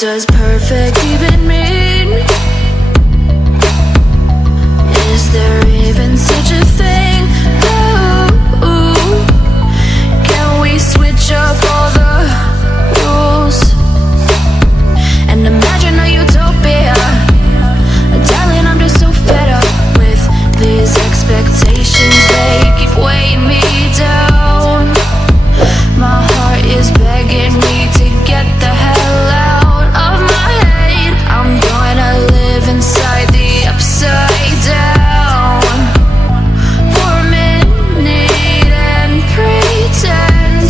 does perfect even mean? Is there even such a thing? Ooh, can we switch up all the rules and imagine a utopia? Darling, I'm just so fed up with these expectations. They keep weighing me down. My heart is begging me to get the hell out of my head. I'm gonna live inside the upside down for a minute and pretend,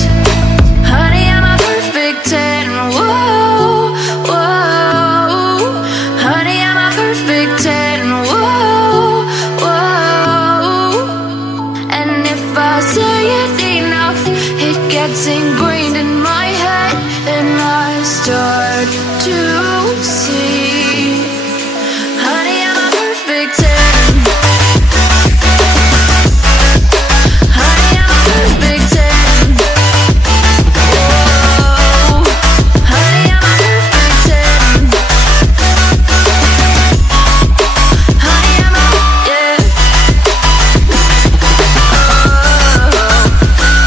honey, I'm a perfect 10. Whoa, whoa, honey, I'm a perfect 10. Whoa, whoa, and if I say it enough, it gets ingrained in my head, and I start to see, honey, I'm a perfect 10. Honey, I'm a perfect 10. Whoa, honey, I'm a perfect 10. Honey, I'm a, yeah.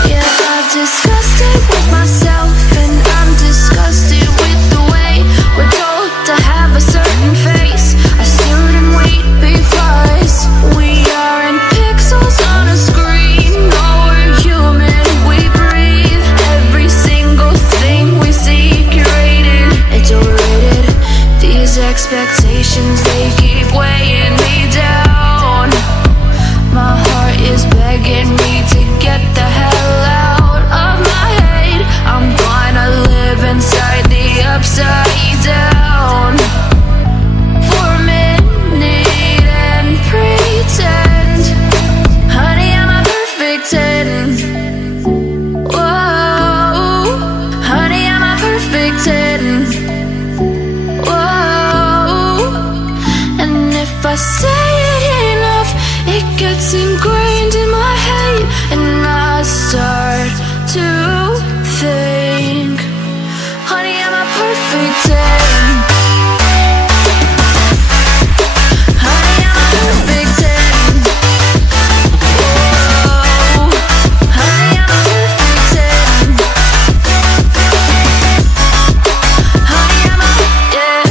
Yeah, I've discussed it with myself, and I'm disgusted with the way we're told to have a certain face. I stood and wait because we aren't pixels on a screen. No, we're human, we breathe. Every single thing we see curated. It's overrated. These expectations, they keep weighing me down. My heart is begging me to get the hell out of my head. I'm gonna live inside the upside down for a minute and pretend, honey, I'm a perfect 10. Whoa, honey, I'm a perfect 10. Whoa, and if I say it enough, it gets ingrained in my head, and I start to think, honey, I'm a perfect 10. Honey, I'm a perfect 10. Whoa, honey, I'm a perfect 10. Honey, I'm a, yeah.